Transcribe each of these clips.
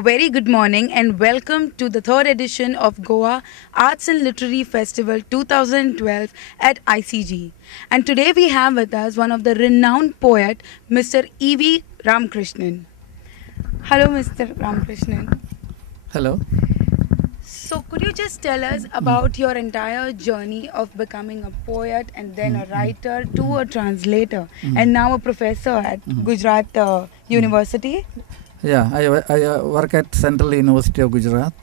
A very good morning and welcome to the third edition of Goa Arts and Literary Festival 2012 at ICG. And today we have with us one of the renowned poet, Mr. E.V. Ramakrishnan. Hello, Mr. Ramakrishnan. Hello. So could you just tell us about your entire journey of becoming a poet and then a writer to a translator and now a professor at Gujarat University? Yeah, I work at Central University of Gujarat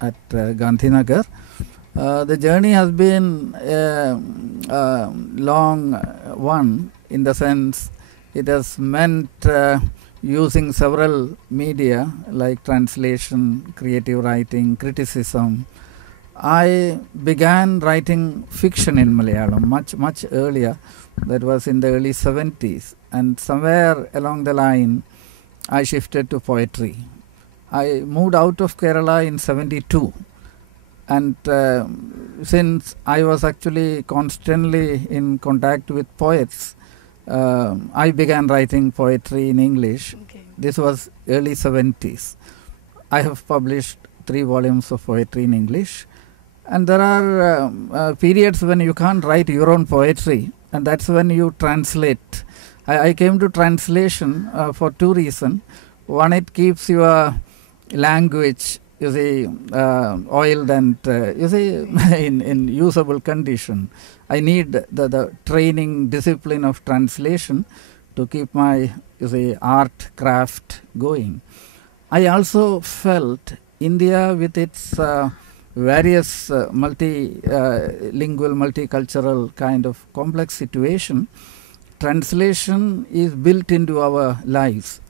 at Gandhinagar. The journey has been a long one in the sense it has meant using several media like translation, creative writing, criticism. I began writing fiction in Malayalam much earlier. That was in the early 70s, and somewhere along the line I shifted to poetry. I moved out of Kerala in 72, and since I was actually constantly in contact with poets, I began writing poetry in English. Okay. This was early 70s. I have published 3 volumes of poetry in English, and there are periods when you can't write your own poetry, and that's when you translate. I came to translation for 2 reasons. One, it keeps your language, oiled and, in usable condition. I need the training discipline of translation to keep my, art craft going. I also felt India with its various multilingual, multicultural kind of complex situation, translation is built into our lives.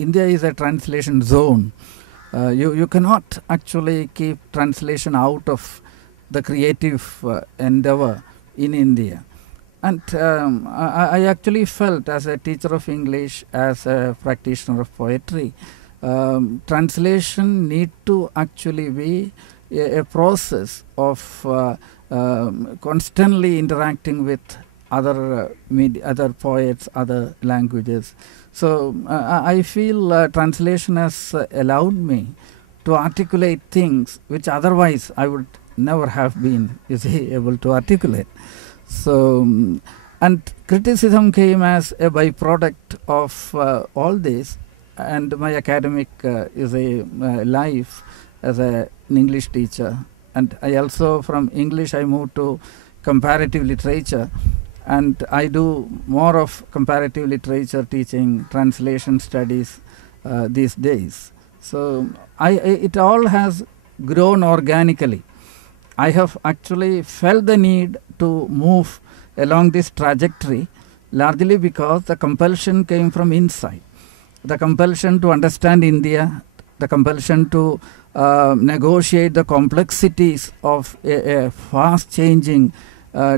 India is a translation zone. You cannot actually keep translation out of the creative endeavor in India. And I actually felt as a teacher of English, as a practitioner of poetry, translation need to actually be a process of constantly interacting with other poets, other languages. So I feel translation has allowed me to articulate things which otherwise I would never have been able to articulate. So and criticism came as a byproduct of all this, and my academic life as an English teacher. And I also, from English, I moved to comparative literature, and I do more of comparative literature teaching, translation studies these days. So it all has grown organically. I have actually felt the need to move along this trajectory largely because the compulsion came from inside. The compulsion to understand India, the compulsion to negotiate the complexities of a fast changing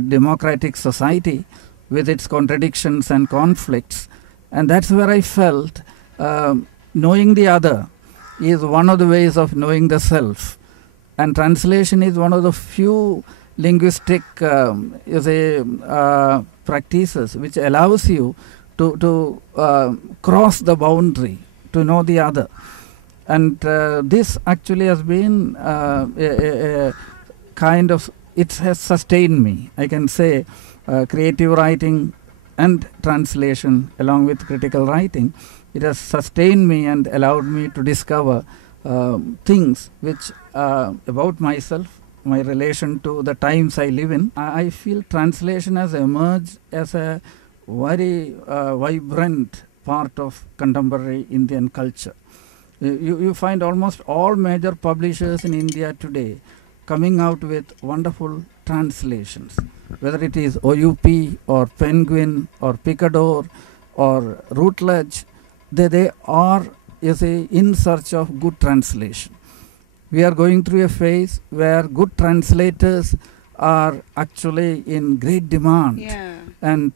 democratic society with its contradictions and conflicts. And that's where I felt knowing the other is one of the ways of knowing the self. And translation is one of the few linguistic practices which allows you to cross the boundary, to know the other. And this actually has been a kind of, it has sustained me. I can say creative writing and translation along with critical writing, it has sustained me and allowed me to discover things which about myself, my relation to the times I live in. I feel translation has emerged as a very vibrant part of contemporary Indian culture. You find almost all major publishers in India today coming out with wonderful translations, whether it is OUP or Penguin or Picador or Routledge. They are in search of good translation. We are going through a phase where good translators are actually in great demand. Yeah. And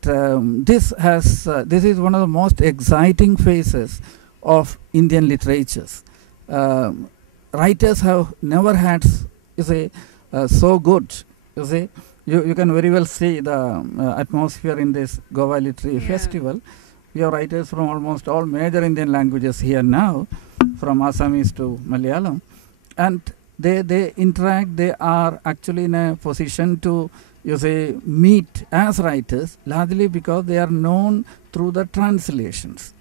this is one of the most exciting phases of Indian literatures. Writers have never had so good. You can very well see the atmosphere in this Goa Literary Festival. We have writers from almost all major Indian languages here now. from Assamese to Malayalam, and they interact. They are actually in a position to, you say, meet as writers, largely because they are known through the translations.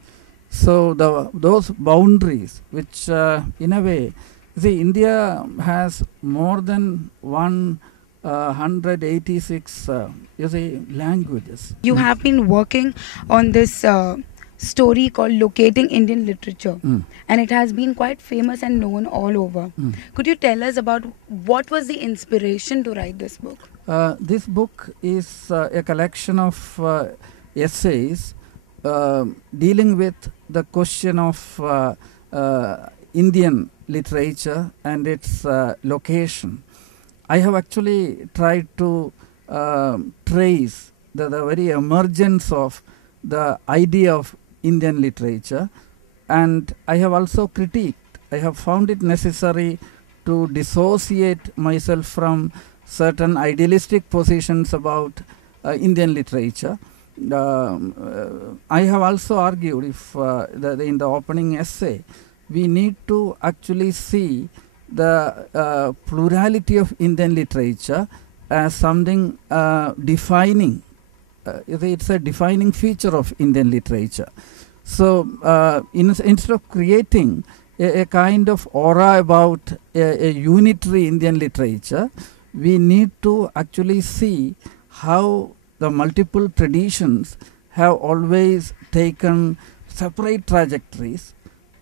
So those boundaries, which in a way, see, India has more than 186 you see, languages. You have been working on this story called Locating Indian Literature, and it has been quite famous and known all over. Could you tell us about what was the inspiration to write this book? This book is a collection of essays dealing with the question of Indian literature and its location. I have actually tried to trace the very emergence of the idea of Indian literature, and I have also critiqued. I have found it necessary to dissociate myself from certain idealistic positions about Indian literature. I have also argued, if in the opening essay, we need to actually see the plurality of Indian literature as something defining. It's a defining feature of Indian literature. So instead of creating a kind of aura about a unitary Indian literature, we need to actually see how the multiple traditions have always taken separate trajectories,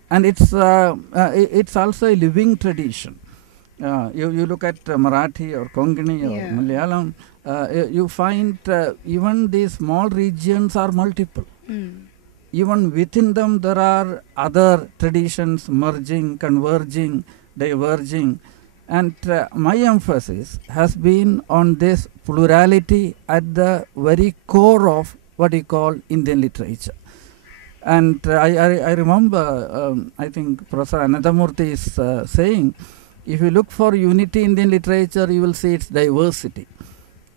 and it's also a living tradition. You look at Marathi or Konkani or Malayalam, you find even these small regions are multiple. Even within them there are other traditions merging, converging, diverging, and my emphasis has been on this plurality at the very core of what we call Indian literature. And I remember, I think Professor Anandamurthy is saying, if you look for unity in Indian literature, you will see its diversity.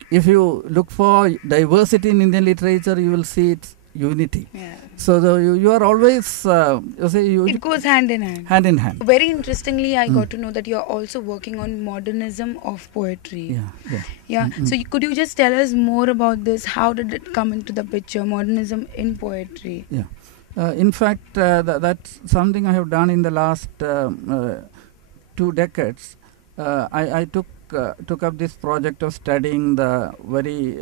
If you look for diversity in Indian literature, you will see its unity. Yeah. So you are always, it goes hand in hand. Hand in hand. Very interestingly, I got to know that you are also working on modernism of poetry. Yeah. So could you just tell us more about this? How did it come into the picture, modernism in poetry? Yeah. In fact, that's something I have done in the last 2 decades. I took up this project of studying the very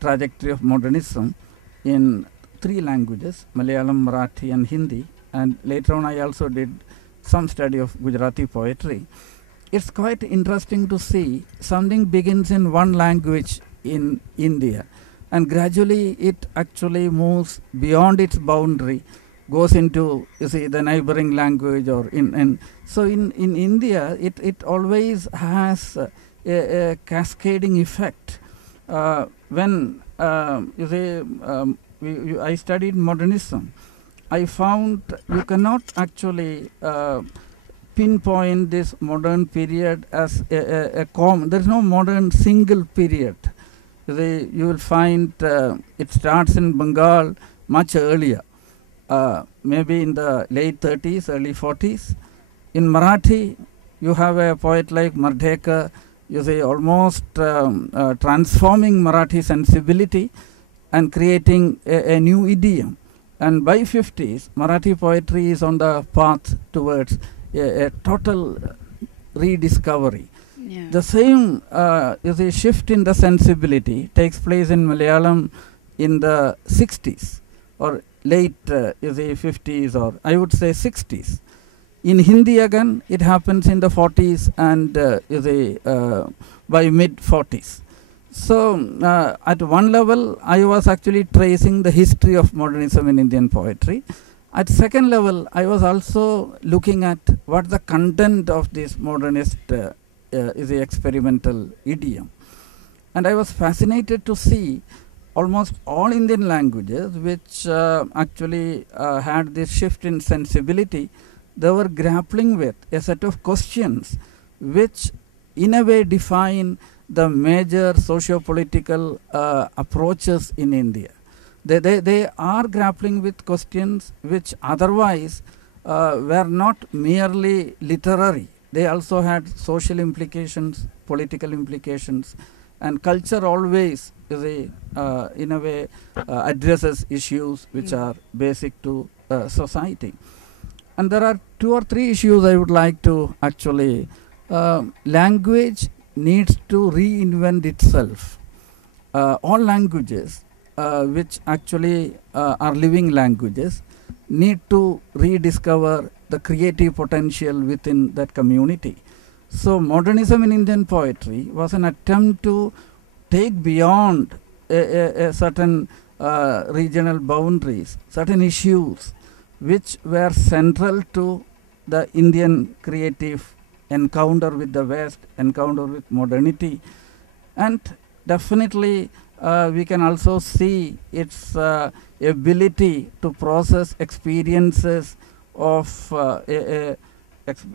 trajectory of modernism in 3 languages, Malayalam, Marathi and Hindi, and later on I also did some study of Gujarati poetry. It's quite interesting to see something begins in one language in India, and gradually it actually moves beyond its boundary, goes into, you see, the neighboring language, or so in India it always has a cascading effect. When you say I studied modernism, I found you cannot actually pinpoint this modern period as a common. There is no modern single period. You will find it starts in Bengal much earlier, maybe in the late 30s, early 40s. In Marathi, you have a poet like Mardekar, you say, almost transforming Marathi sensibility and creating a new idiom. And by 50s, Marathi poetry is on the path towards a total rediscovery. Yeah. The same shift in the sensibility takes place in Malayalam in the 60s or late 50s, or I would say 60s. In Hindi again, it happens in the 40s and by mid 40s. So at one level, I was actually tracing the history of modernism in Indian poetry. At second level, I was also looking at what the content of this modernist is the experimental idiom. And I was fascinated to see almost all Indian languages which actually had this shift in sensibility. They were grappling with a set of questions which in a way define the major socio-political approaches in India. They are grappling with questions which otherwise were not merely literary. They also had social implications, political implications, and culture always is in a way addresses issues which are basic to society. And there are 2 or 3 issues I would like to actually. Language needs to reinvent itself. All languages which actually are living languages need to rediscover the creative potential within that community. So modernism in Indian poetry was an attempt to take beyond a certain regional boundaries, certain issues which were central to the Indian creative encounter with the West, encounter with modernity. And definitely we can also see its ability to process experiences of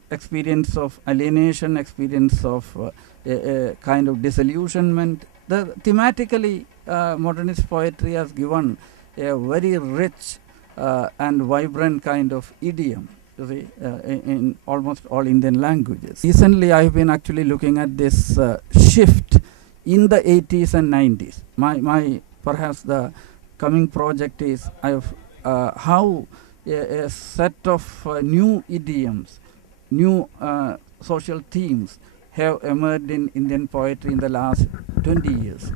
experience of alienation, experience of a kind of disillusionment. Thematically, modernist poetry has given a very rich and vibrant kind of idiom in almost all Indian languages. Recently, I have been actually looking at this shift in the 80s and 90s. My perhaps the coming project is how a set of new idioms, new social themes have emerged in Indian poetry in the last 20 years,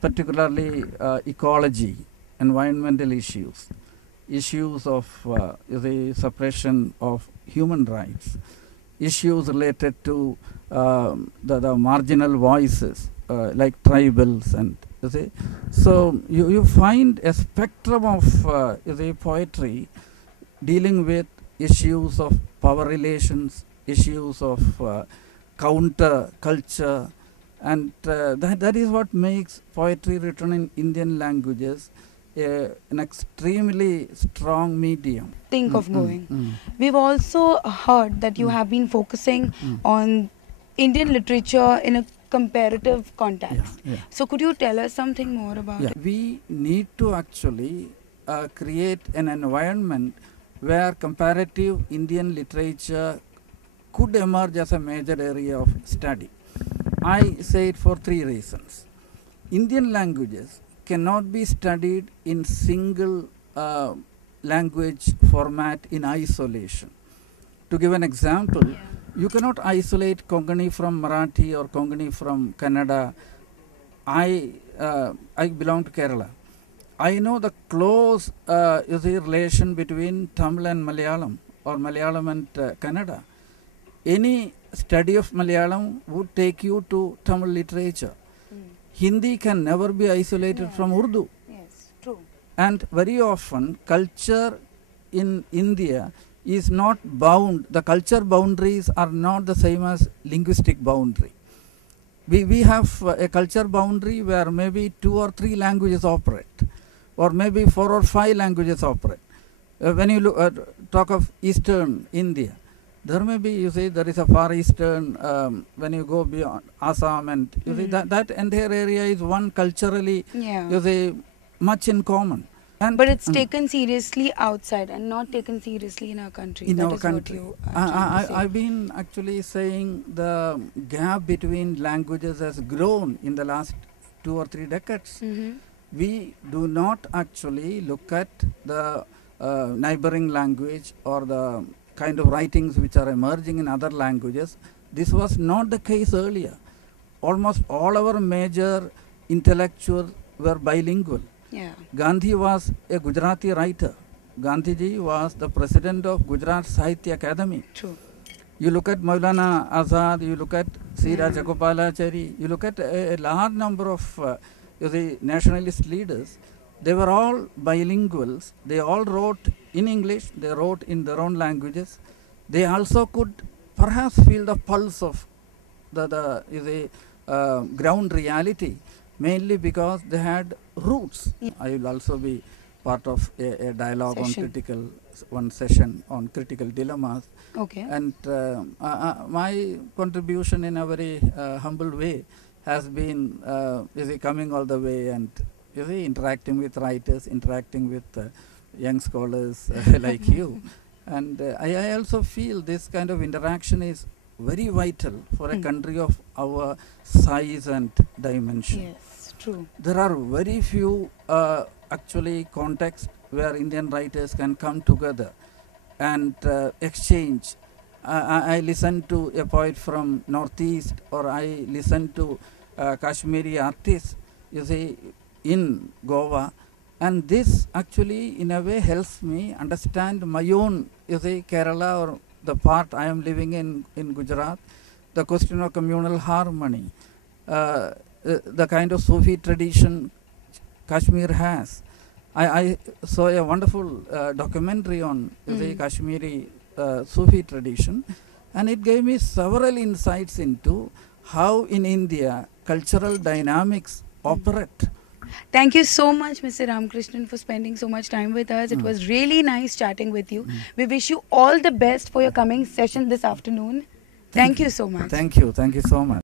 particularly ecology, environmental issues, issues of the suppression of human rights, issues related to the marginal voices like tribals, and so you find a spectrum of poetry dealing with issues of power relations, issues of counter culture, and that is what makes poetry written in Indian languages an extremely strong medium. Think of going. We've also heard that you have been focusing on Indian literature in a comparative context. So could you tell us something more about it? We need to actually create an environment where comparative Indian literature could emerge as a major area of study. I say it for 3 reasons. Indian languages cannot be studied in single language format in isolation. To give an example, you cannot isolate Konkani from Marathi or Konkani from Kannada. I belong to Kerala. I know the close relation between Tamil and Malayalam, or Malayalam and Kannada. Any study of Malayalam would take you to Tamil literature. Hindi can never be isolated from Urdu. Yes, true. And very often culture in India is not bound, the culture boundaries are not the same as linguistic boundary. We have a culture boundary where maybe 2 or 3 languages operate, or maybe 4 or 5 languages operate. When you talk of Eastern India, there may be, you see, there is a Far Eastern, when you go beyond Assam, and you see that entire area is one culturally, you see, much in common. And but it's taken seriously outside and not taken seriously in our country. In that our is country. What you are I've been actually saying the gap between languages has grown in the last 2 or 3 decades. We do not actually look at the neighboring language or the kind of writings which are emerging in other languages. This was not the case earlier. Almost all our major intellectuals were bilingual. Gandhi was a Gujarati writer. Gandhiji was the president of Gujarat Sahitya Academy. True. You look at Maulana Azad, you look at C. Rajagopalachari, you look at a large number of nationalist leaders. They were all bilinguals. They all wrote in English. They wrote in their own languages. They also could perhaps feel the pulse of the ground reality, mainly because they had roots. I will also be part of a dialogue on one session on critical dilemmas. Okay. And my contribution in a very humble way has been coming all the way and interacting with writers, interacting with young scholars like you. And I also feel this kind of interaction is very vital for a country of our size and dimension. Yes, true. There are very few actually contexts where Indian writers can come together and exchange. I listen to a poet from Northeast, or I listen to Kashmiri artists, you see, in Goa. And this actually, in a way, helps me understand my own, you see, Kerala, or the part I am living in Gujarat, the question of communal harmony, the kind of Sufi tradition Kashmir has. I saw a wonderful documentary on the Kashmiri Sufi tradition, and it gave me several insights into how in India cultural dynamics operate. Thank you so much, Mr. Ramakrishnan, for spending so much time with us. It was really nice chatting with you. We wish you all the best for your coming session this afternoon. Thank you so much. Thank you so much.